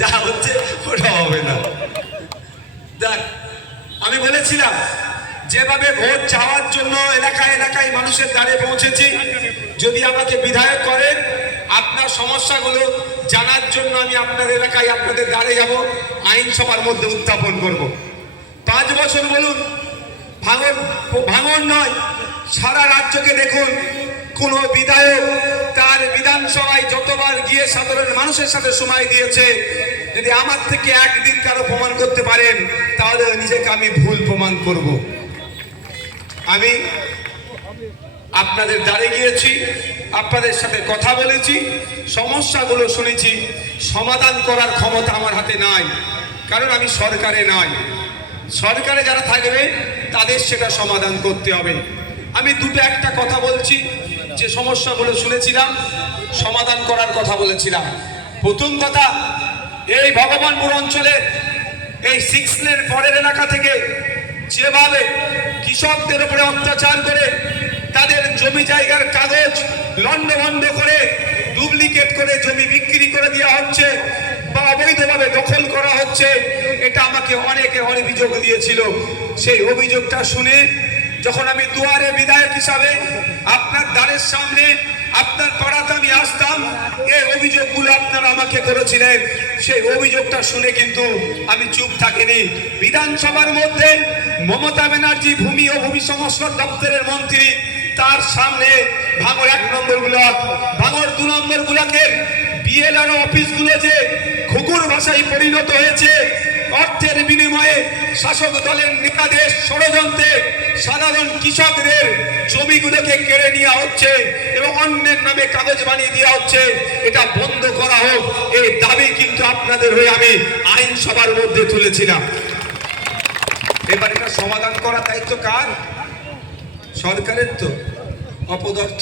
যা হচ্ছে ওটা হবে না। দেখ, আমি বলেছিলাম যেভাবে ভোট চাওয়ার জন্য এলাকায় এলাকায় মানুষের দ্বারে পৌঁছেছি, যদি আমাকে বিধায়ক করেন আপনার সমস্যাগুলো জানার জন্য আমি আপনাদের এলাকায় আপনাদের দ্বারে যাব, আইনসভার মধ্যে উত্থাপন করব। 5 বছর বলুন, ভাঙন নয়, সারা রাজ্যকে দেখুন, কোন বিধায়ক তার বিধানসভায় যতবার গিয়ে সাধারণ মানুষের সাথে সময় দিয়েছে, যদি আমার থেকে একদিন কারো প্রমাণ করতে পারেন তাহলে নিজেকে আমি ভুল প্রমাণ করব। আমি আপনাদের দ্বারে গিয়েছি, আপনাদের সাথে কথা বলেছি, সমস্যাগুলো শুনেছি, সমাধান করার ক্ষমতা আমার হাতে নাই, কারণ আমি সরকারে নাই। সরকারে যারা থাকবে তাদের সেটা সমাধান করতে হবে। আমি দুটো একটা কথা বলছি, যে সমস্যাগুলো শুনেছিলাম, সমাধান করার কথা বলেছিলাম। প্রথম কথা, এই ভগবানপুর অঞ্চলের এই 6 লেন পরের এলাকা থেকে যেভাবে কৃষকদের উপরে অত্যাচার করে তাদের জমি জায়গার কাগজ লন্ডভন্ড করে ডুপ্লিকেট করে জমি বিক্রি করে দেওয়া হচ্ছে বা অবৈধভাবে দখল করা হচ্ছে, এটা আমাকে অনেকে অভিযোগ দিয়েছিল। সেই অভিযোগটা শুনে যখন আমি দুয়ারে বিধায়ক হিসাবে আপনার দ্বারের সামনে আপনার পাড়াতে আমি আসতাম, এই অভিযোগগুলো আপনারা আমাকে করেছিলেন, সেই অভিযোগটা শুনে কিন্তু আমি চুপ থাকিনি। বিধানসভার মধ্যে মমতা ব্যানার্জি ভূমি ও ভূমি সংস্কার দপ্তরের মন্ত্রী, তার সামনে ভাঙড় 1 নম্বর ব্লক, ভাঙড় 2 নম্বর ব্লকের বিএলআর অফিসগুলো যে ঘুঘুর ভাষায় পরিণত হয়েছে, অর্থের বিনিময়ে শাসক দলের নেতাদের ষড়যন্ত্রে সাধারণ কৃষকদের জমিগুলোকে কেড়ে নেওয়া হচ্ছে এবং অন্যের নামে কাগজ বানিয়ে দেওয়া হচ্ছে, এটা বন্ধ করা হোক, এই দাবি কিন্তু আপনাদের হয়ে আমি আইনসভার মধ্যে তুলেছিলাম। এবার এটা সমাধান করার দায়িত্ব কার? সরকারের তো। অপদর্থ